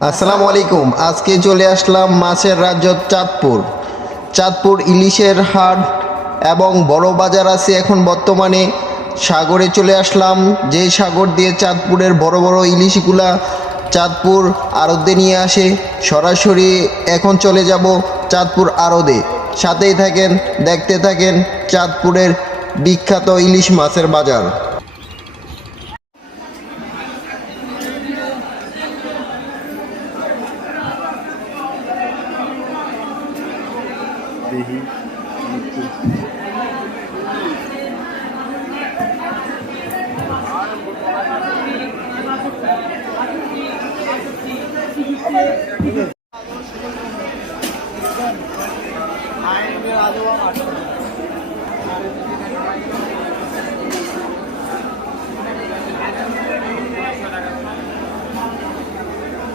আসসালামু আলাইকুম। আজকে চলে আসলাম মাছের রাজ্য চাঁদপুর। চাঁদপুর ইলিশের হাট এবং বড় বাজার আছে এখন বর্তমানে। সাগরে চলে আসলাম, যে সাগর দিয়ে চাঁদপুরের বড় বড় ইলিশগুলা চাঁদপুর আড়তে নিয়ে আসে। সরাসরি এখন চলে যাব চাঁদপুর আড়তে। সাথেই থাকেন, দেখতে থাকেন চাঁদপুরের বিখ্যাত ইলিশ মাছের বাজার।